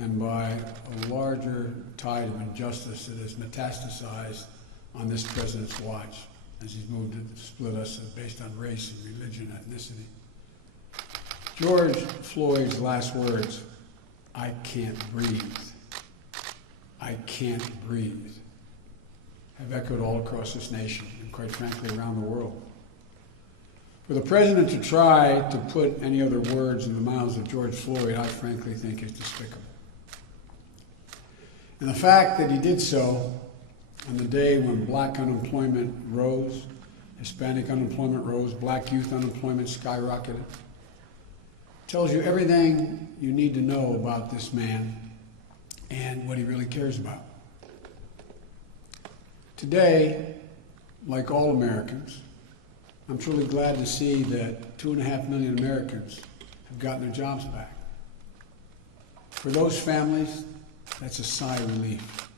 and by a larger tide of injustice that has metastasized on this president's watch as he's moved to split us based on race and religion, ethnicity. George Floyd's last words, "I can't breathe. I can't breathe," have echoed all across this nation and quite frankly around the world. For the president to try to put any other words in the mouths of George Floyd, I frankly think is despicable. And the fact that he did so on the day when black unemployment rose, Hispanic unemployment rose, black youth unemployment skyrocketed, tells you everything you need to know about this man and what he really cares about. Today, like all Americans, I'm truly glad to see that 2.5 million Americans have gotten their jobs back. For those families, that's a sigh of relief.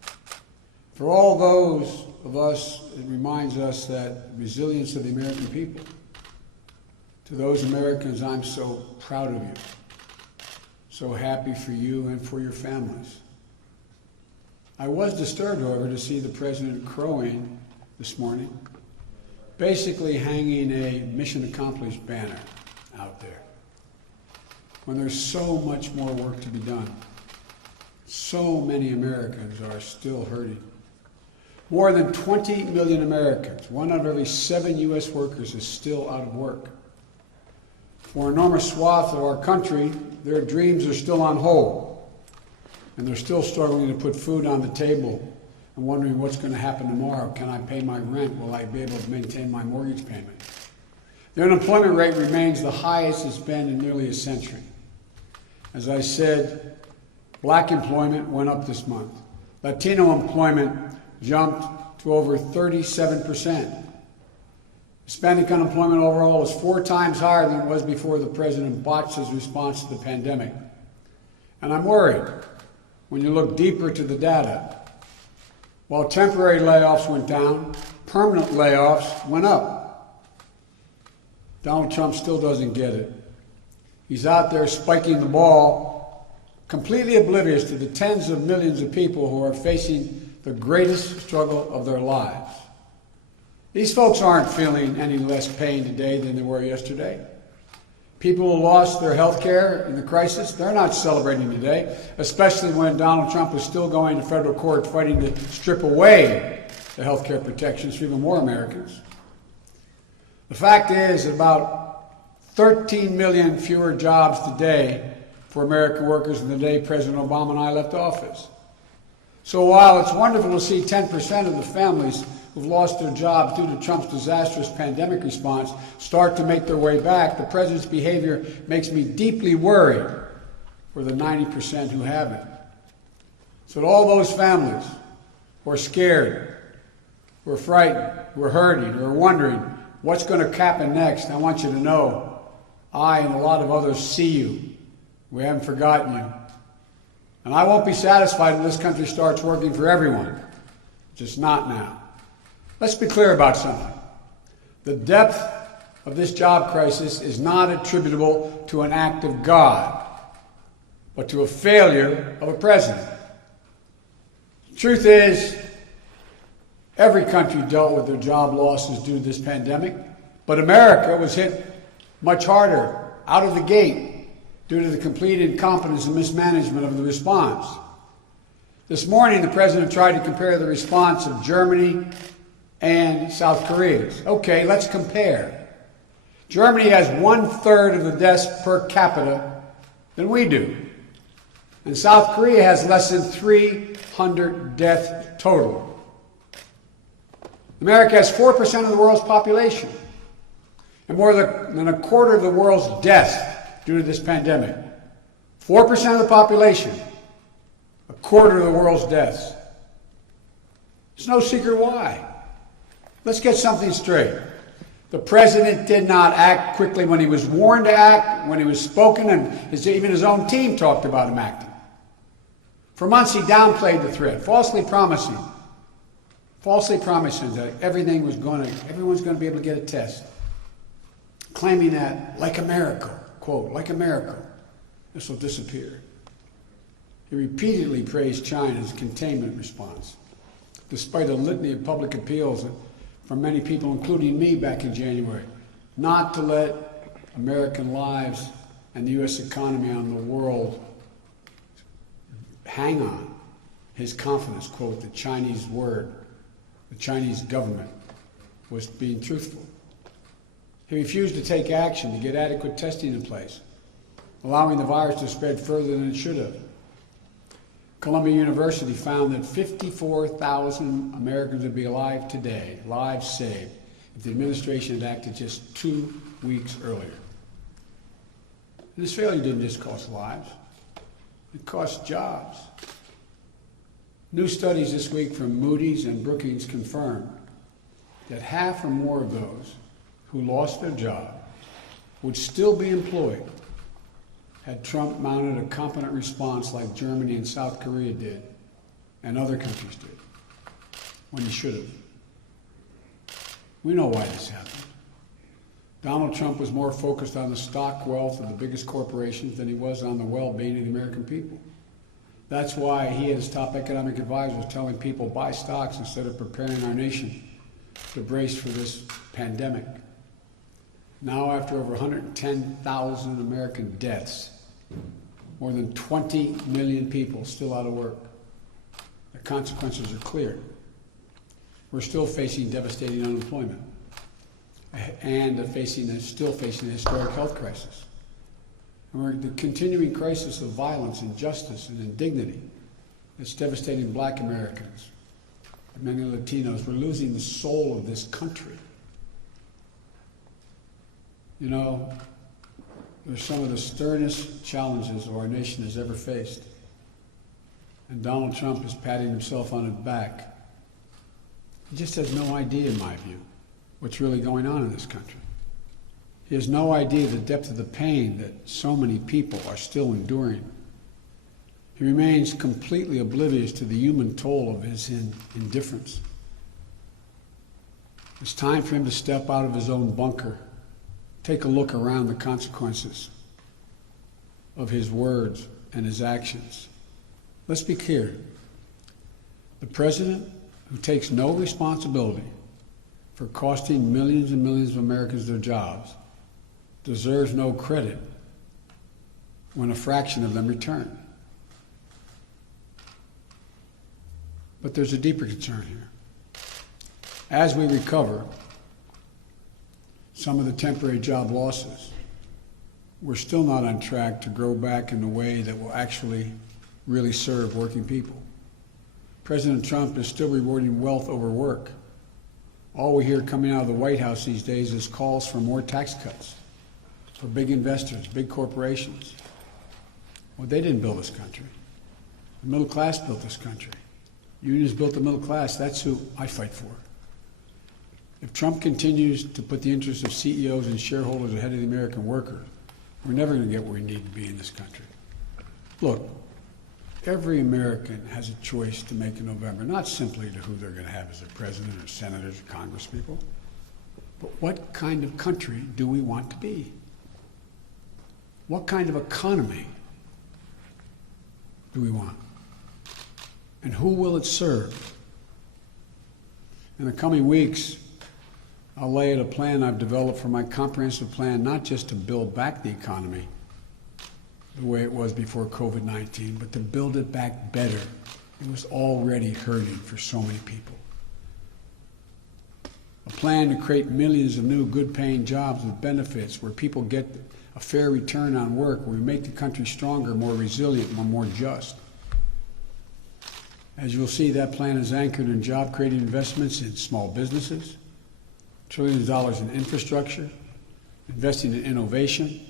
For all those of us, it reminds us that resilience of the American people. To those Americans, I'm so proud of you, so happy for you and for your families. I was disturbed, however, to see the president crowing this morning, basically hanging a mission accomplished banner out there, when there's so much more work to be done. So many Americans are still hurting. More than 20 million Americans, 1 out of every 7 U.S. workers, is still out of work. For an enormous swath of our country, their dreams are still on hold, and they're still struggling to put food on the table and wondering what's going to happen tomorrow. Can I pay my rent? Will I be able to maintain my mortgage payment? The unemployment rate remains the highest it's been in nearly a century. As I said, black employment went up this month. Latino employment jumped to over 37%. Hispanic unemployment overall is 4 times higher than it was before the president botched his response to the pandemic. And I'm worried when you look deeper to the data. While temporary layoffs went down, permanent layoffs went up. Donald Trump still doesn't get it. He's out there spiking the ball, completely oblivious to the tens of millions of people who are facing the greatest struggle of their lives. These folks aren't feeling any less pain today than they were yesterday. People who lost their health care in the crisis, they're not celebrating today, especially when Donald Trump was still going to federal court fighting to strip away the health care protections for even more Americans. The fact is that about 13 million fewer jobs today for American workers than the day President Obama and I left office. So while it's wonderful to see 10% of the families who've lost their jobs due to Trump's disastrous pandemic response start to make their way back, the president's behavior makes me deeply worried for the 90% who haven't. So to all those families who are scared, who are frightened, who are hurting, who are wondering what's going to happen next, I want you to know I and a lot of others see you. We haven't forgotten you. And I won't be satisfied when this country starts working for everyone. Just not now. Let's be clear about something. The depth of this job crisis is not attributable to an act of God, but to a failure of a president. The truth is, every country dealt with their job losses due to this pandemic, but America was hit much harder out of the gate due to the complete incompetence and mismanagement of the response. This morning, the president tried to compare the response of Germany and South Korea. Okay, let's compare. Germany has 1/3 of the deaths per capita than we do. And South Korea has less than 300 deaths total. America has 4% of the world's population and more than a quarter of the world's deaths due to this pandemic. 4% of the population, a quarter of the world's deaths. It's no secret why. Let's get something straight. The president did not act quickly when he was warned to act, when he was spoken, and even his own team talked about him acting. For months he downplayed the threat, falsely promising that everyone's going to be able to get a test, claiming that, like a miracle, quote, like a miracle, this will disappear. He repeatedly praised China's containment response, despite a litany of public appeals from many people, including me back in January, not to let American lives and the U.S. economy on the world hang on his confidence, quote, the Chinese word, the Chinese government was being truthful. He refused to take action to get adequate testing in place, allowing the virus to spread further than it should have. Columbia University found that 54,000 Americans would be alive today, lives saved, if the administration had acted just 2 weeks earlier. And this failure didn't just cost lives, it cost jobs. New studies this week from Moody's and Brookings confirm that half or more of those who lost their job would still be employed had Trump mounted a competent response like Germany and South Korea did, and other countries did, when he should have. We know why this happened. Donald Trump was more focused on the stock wealth of the biggest corporations than he was on the well-being of the American people. That's why he and his top economic advisors telling people buy stocks instead of preparing our nation to brace for this pandemic. Now, after over 110,000 American deaths, more than 20 million people still out of work, the consequences are clear. We're still facing devastating unemployment and still facing a historic health crisis. And we're the continuing crisis of violence, injustice, and indignity that's devastating black Americans and many Latinos. We're losing the soul of this country. You know, they're some of the sternest challenges our nation has ever faced. And Donald Trump is patting himself on his back. He just has no idea, in my view, what's really going on in this country. He has no idea the depth of the pain that so many people are still enduring. He remains completely oblivious to the human toll of his indifference. It's time for him to step out of his own bunker, take a look around the consequences of his words and his actions. Let's be clear. The president who takes no responsibility for costing millions and millions of Americans their jobs deserves no credit when a fraction of them return. But there's a deeper concern here. As we recover some of the temporary job losses, we're still not on track to grow back in a way that will actually really serve working people. President Trump is still rewarding wealth over work. All we hear coming out of the White House these days is calls for more tax cuts for big investors, big corporations. Well, they didn't build this country. The middle class built this country. Unions built the middle class. That's who I fight for. If Trump continues to put the interests of CEOs and shareholders ahead of the American worker, we're never going to get where we need to be in this country. Look, every American has a choice to make in November, not simply to who they're going to have as their president or senators or congresspeople, but what kind of country do we want to be? What kind of economy do we want? And who will it serve? In the coming weeks, I'll lay out a plan I've developed for my comprehensive plan, not just to build back the economy the way it was before COVID-19, but to build it back better. It was already hurting for so many people. A plan to create millions of new good-paying jobs with benefits where people get a fair return on work, where we make the country stronger, more resilient, and more just. As you'll see, that plan is anchored in job-creating investments in small businesses, trillions of dollars in infrastructure, investing in innovation,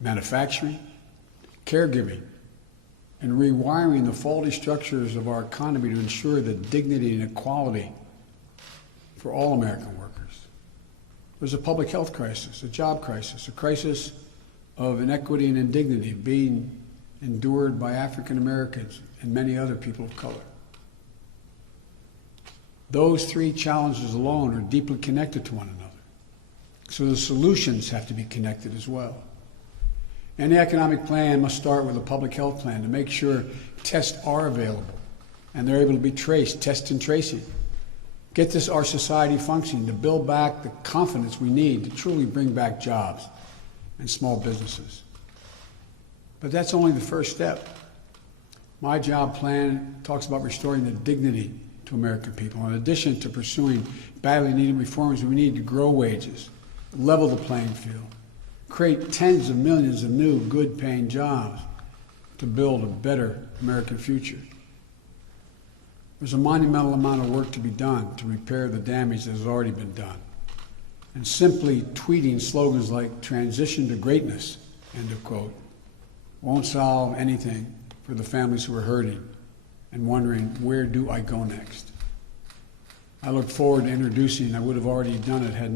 manufacturing, caregiving, and rewiring the faulty structures of our economy to ensure the dignity and equality for all American workers. There's a public health crisis, a job crisis, a crisis of inequity and indignity being endured by African Americans and many other people of color. Those three challenges alone are deeply connected to one another. So the solutions have to be connected as well. Any economic plan must start with a public health plan to make sure Tests are available, and they're able to be traced, test and tracing. Get this our society functioning to build back the confidence we need to truly bring back jobs and small businesses. But that's only the first step. My job plan talks about restoring the dignity to American people. In addition to pursuing badly needed reforms, we need to grow wages, level the playing field, create tens of millions of new, good-paying jobs to build a better American future. There's a monumental amount of work to be done to repair the damage that has already been done. And simply tweeting slogans like "transition to greatness," end of quote, won't solve anything for the families who are hurting and wondering, where do I go next? I look forward to introducing, I would have already done it had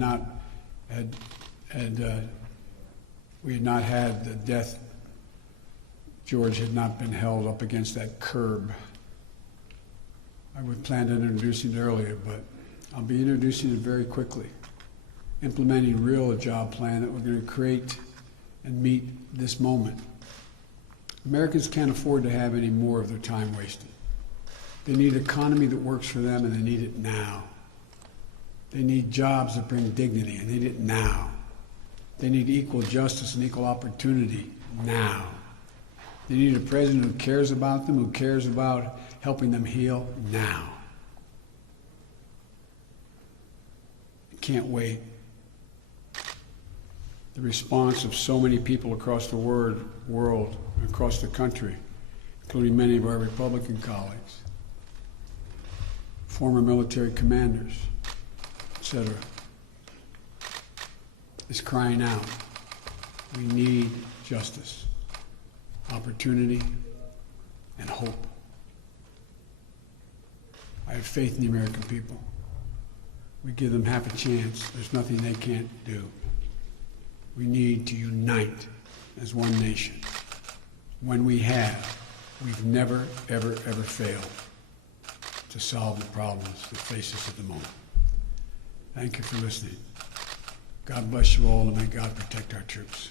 we had not had the death, George had not been held up against that curb. I would plan to introduce it earlier, but I'll be introducing it very quickly, implementing a job plan that we're going to create and meet this moment. Americans can't afford to have any more of their time wasted. They need an economy that works for them, and they need it now. They need jobs that bring dignity, and they need it now. They need equal justice and equal opportunity now. They need a president who cares about them, who cares about helping them heal now. Can't wait. The response of so many people across the world, across the country, including many of our Republican colleagues, former military commanders, etc., is crying out. We need justice, opportunity, and hope. I have faith in the American people. We give them half a chance. There's nothing they can't do. We need to unite as one nation. When we have, we've never, ever, ever failed to solve the problems that face us at the moment. Thank you for listening. God bless you all, and may God protect our troops.